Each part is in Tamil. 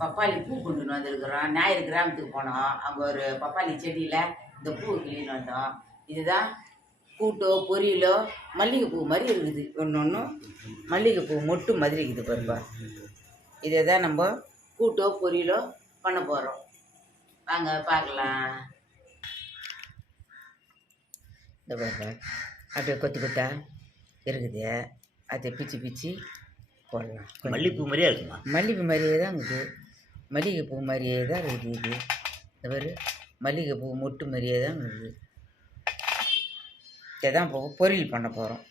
பப்பாளி பூ கொண்டு வந்துருக்குறோம். ஞாயிறு கிராமத்துக்கு போனோம். அங்கே ஒரு பப்பாளி செடியில் இந்த பூ கிளீன் வந்தோம். இதுதான் கூட்டோ பொரியலோ மல்லிகைப்பூ மாதிரி இருக்குது. ஒன்று ஒன்றும் மல்லிகைப்பூ மொட்டு மாதிரி இருக்குது பாருப்பா. இதை தான் நம்ம கூட்டோ பொரியலோ பண்ண போகிறோம். வாங்க பார்க்கலாம். இந்த பாருப்பா அப்படியே கொத்து கொத்தா இருக்குது. அதை பிச்சு பிச்சு போடலாம். மல்லிகைப்பூ மாதிரியே இருக்குமா? மல்லிகைப்பூ மாதிரியே தான் இருக்குது. மல்லிகைப்பூ மாதிரியே தான் இருக்குது. இது இந்த மாதிரி மல்லிகைப்பூ மொட்டு மாதிரியே தான் இருக்குது. இதை தான் பொரியல் பண்ண போகிறோம்.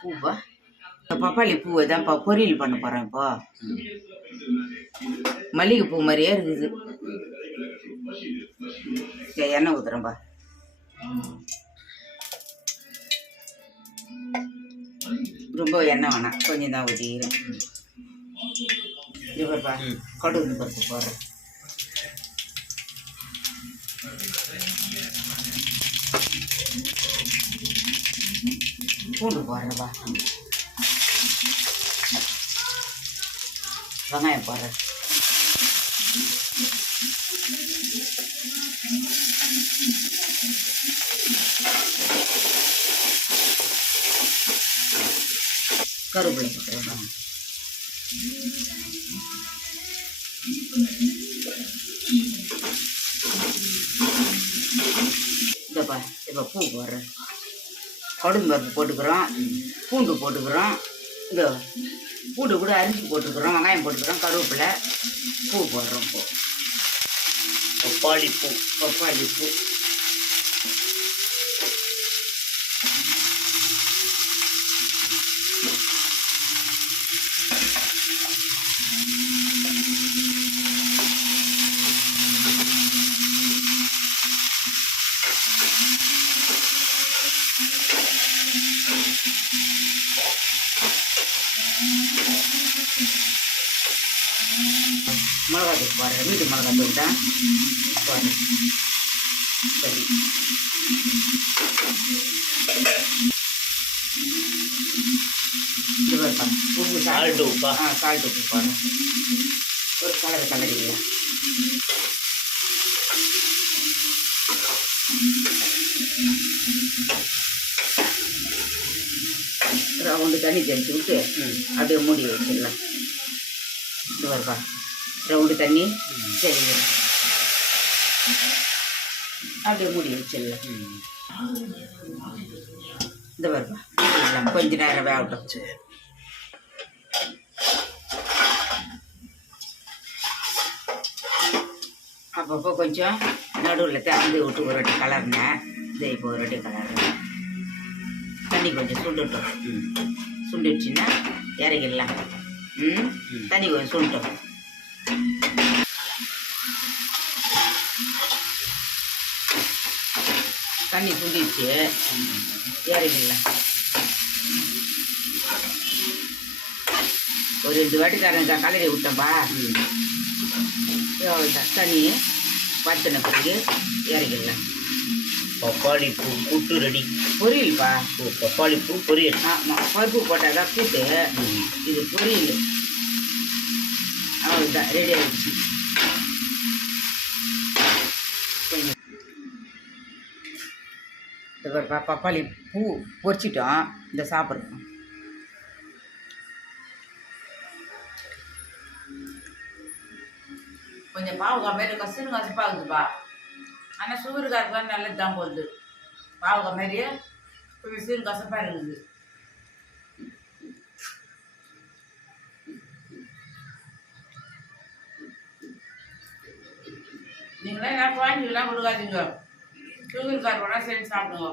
பூப்பா பப்பாளி பூவை தான் பொரியல் பண்ண போகிறேன். இப்போ மல்லிகைப்பூ மாதிரியே இருக்குது. எண்ணெய் ஊற்றுறேன்ப்பா. ரொம்ப எண்ணெய் வேணாம், கொஞ்சம் தான் ஊற்றிக்கிறேன். இது பாருப்பா கடுகு பருப்பு போடுறேன். பூண்டு போடுறேன்ப்பா. வெங்காயம் போடுறேன். கருவேப்பிலை போட்டுறேன். இதப்பா இப்போ பூ போடுறேன். கடுகு பருப்பு போட்டுக்கிறோம், பூண்டு போட்டுக்கிறோம். இந்த பூண்டு கூட அரிஞ்சு போட்டுக்கிறோம், வெங்காயம் போட்டுக்கிறோம், கருவேப்பிலை, பூ போடுறோம். பூ பப்பாளி பூ. பப்பாளி பூ மிளகாத்தூள் போடுறேன். வீட்டு மிளகாத்தூள் தான் போடுறேன். சரி இது வருப்பா உப்பு சால்ட்டு உப்பா. சால்ட் உப்பு போடுறேன். ஒரு கலரிங்க. ரவுண்டு தண்ணி தெளிச்சு விட்டு அப்படியே மூடி வச்சிடலாம். இது வருப்பா ரவுண்டு தண்ணி தெளிக்கிறேன். அப்படியே மூடி வச்சிடலாம். இந்த வருப்பா கொஞ்ச நேரம் வேகட்டும். சரி அப்பப்போ கொஞ்சம் நடுவில் திறந்து விட்டு ஒரு வாட்டி கலர்னேன். இதை இப்போ ஒரு வாட்டி கலர்னேன். தண்ணி கொஞ்சம் சுண்டுட்டோம். சுண்டுடுச்சுன்னா இறங்கிடலாம். தண்ணி கொஞ்சம் சுண்டட்டும். தண்ணி சுண்டிடுச்சு, இறங்கிடலாம். ஒரு 2 வாட்டி கலரி விட்டோம்பா. தண்ணி பத்தின பிறகு இறங்கிடலாம். பப்பாளி பூ கூட்டு ரெடி. பொரியல்ப்பா. பப்பாளி பூ பொரியல். ஆமாம், பருப்பு போட்டால் தான் கூட்டு. இது பொரியல். அவ்வளோதான், ரெடி ஆகிடுச்சு. இந்த பப்பாளி பூ பொரிச்சிட்டோம். இந்த சாப்பிட்றோம். கொஞ்சம் பாவக்காய் மாரி கசினு கசப்பாகுதுப்பா. ஆனால் சுகருக்காக நல்லது தான் போகுது. பாவக்காய் மாரியே கொஞ்சம் சீனு கசப்பாக இருக்குது. நீங்களே என்ன குழந்தைங்களாம் கொடுக்காதீங்க. சுகருக்காக வேணால் சரி சாப்பிடுங்க.